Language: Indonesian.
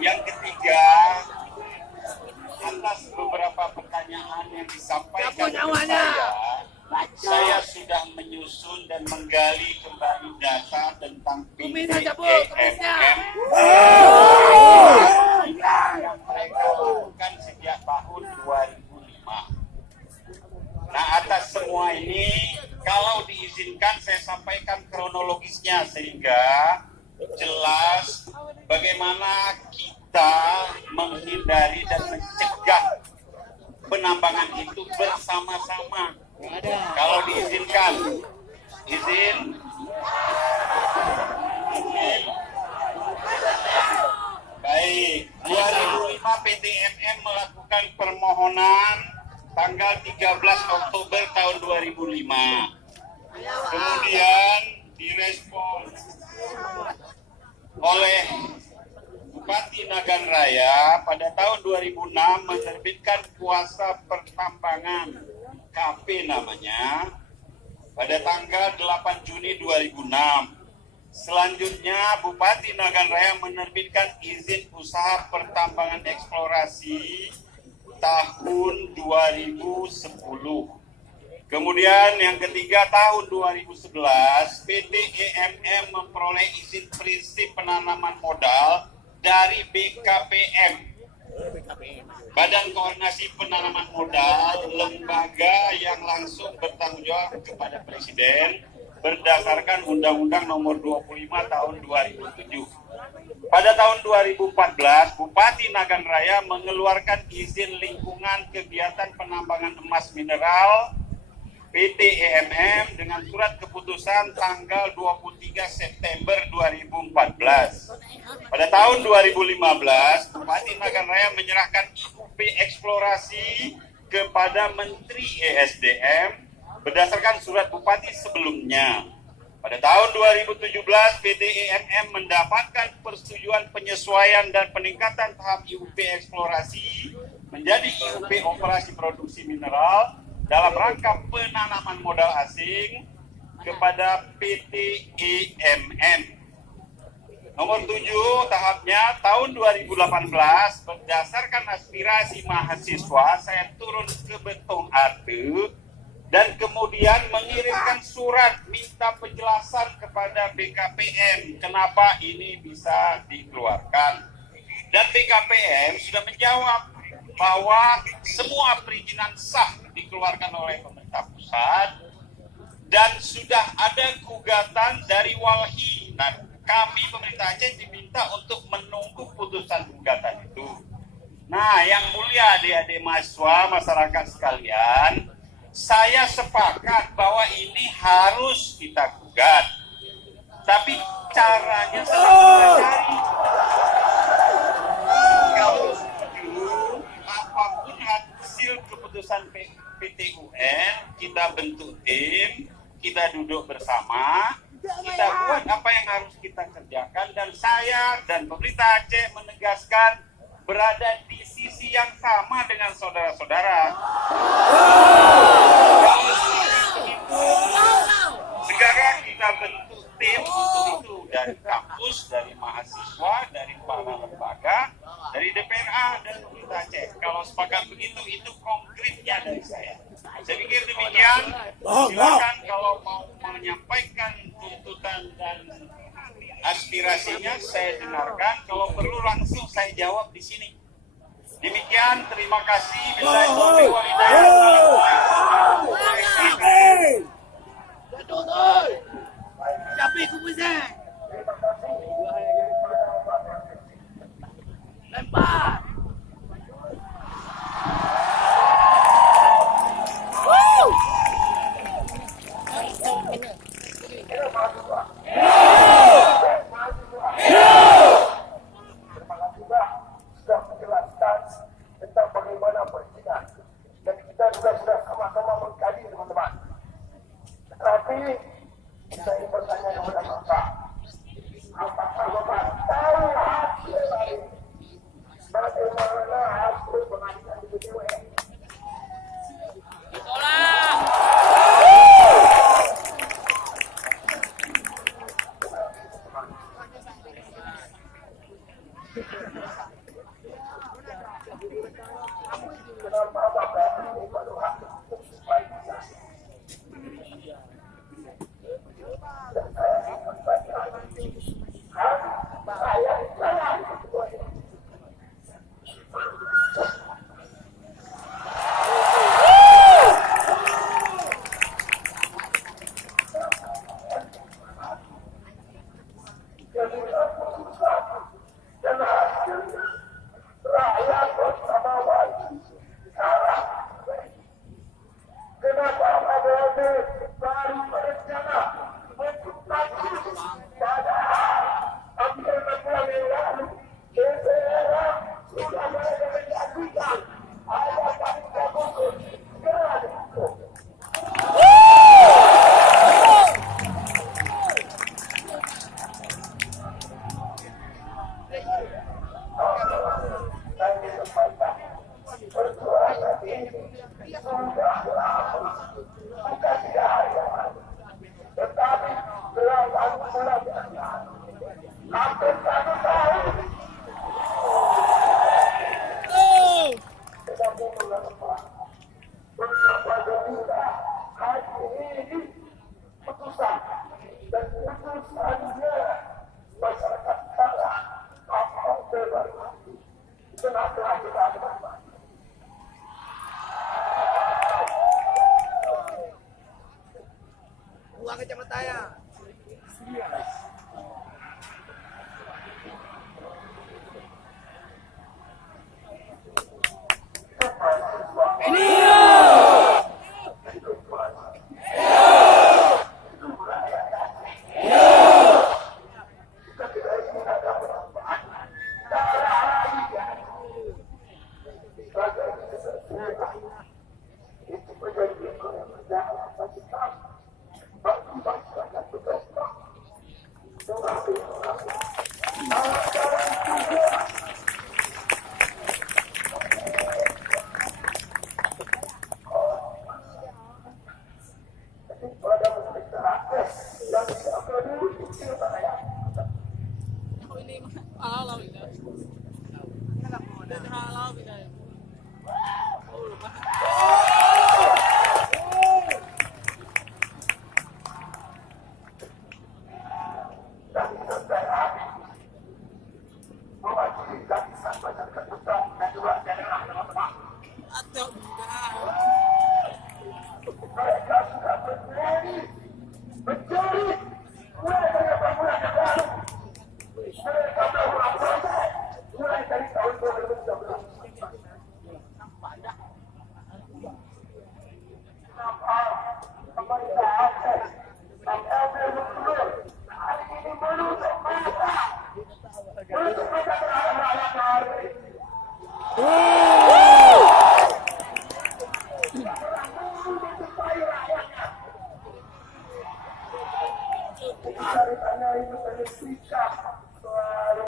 Yang ketiga, atas beberapa pertanyaan yang disampaikan ke saya sudah menyusun dan menggali kembali data tentang PTEMM yang mereka lakukan sejak tahun 2005. Nah, atas semua ini, kalau diizinkan saya sampaikan kronologisnya sehingga jelas bagaimana kita menghindari dan mencegah penambangan itu bersama-sama. Kalau diizinkan, izin. Baik, 2005 PTMM melakukan permohonan tanggal 13 Oktober tahun 2005. Kemudian direspon oleh Bupati Nagan Raya pada tahun 2006 menerbitkan kuasa pertambangan KP namanya pada tanggal 8 Juni 2006. Selanjutnya Bupati Nagan Raya menerbitkan izin usaha pertambangan eksplorasi tahun 2010. Kemudian yang ketiga tahun 2011 PT EMM memperoleh izin prinsip penanaman modal dari BKPM, Badan Koordinasi Penanaman Modal, lembaga yang langsung bertanggung jawab kepada Presiden berdasarkan Undang-Undang Nomor 25 Tahun 2007. Pada tahun 2014, Bupati Nagan Raya mengeluarkan izin lingkungan kegiatan penambangan emas mineral PT EMM dengan surat keputusan tanggal 23 September 2014. Pada tahun 2015, Bupati Nagan Raya menyerahkan IUP eksplorasi kepada Menteri ESDM berdasarkan surat Bupati sebelumnya. Pada tahun 2017, PT EMM mendapatkan persetujuan penyesuaian dan peningkatan tahap IUP eksplorasi menjadi IUP operasi produksi mineral dalam rangka penanaman modal asing kepada PT EMM. Nomor 7 tahapnya tahun 2018 berdasarkan aspirasi mahasiswa saya turun ke Betong Atu dan kemudian mengirimkan surat minta penjelasan kepada BKPM kenapa ini bisa dikeluarkan. Dan BKPM sudah menjawab bahwa semua perizinan sah dikeluarkan oleh pemerintah pusat dan sudah ada gugatan dari Walhi. Nah, kami pemerintah Aceh diminta untuk menunggu putusan gugatan itu. Nah, yang mulia adik-adik mahasiswa, masyarakat sekalian, saya sepakat bahwa ini harus kita gugat. Tapi caranya sedang kita cari. Kalau setuju, apapun hasil keputusan PT UN, kita bentuk tim, kita duduk bersama, kita buat apa yang harus kita kerjakan, dan saya dan pemerintah Aceh menegaskan berada di sisi yang sama dengan saudara-saudara. Sekarang kita bentuk tim untuk itu dari kampus, dari mahasiswa, dari para lembaga, dari DPRA dan pemerintah Aceh. Kalau sepakat begitu, itu konkretnya dari saya. Saya pikir demikian. Silakan kalau mau menyampaikan tuntutan dan aspirasinya saya dengarkan. Kalau perlu langsung saya jawab di sini. Demikian, terima kasih. Billahi taufiq wal hidayah. Siapa kubusan? Lempar. Buang kacamata. Ceritanya itu saya sikap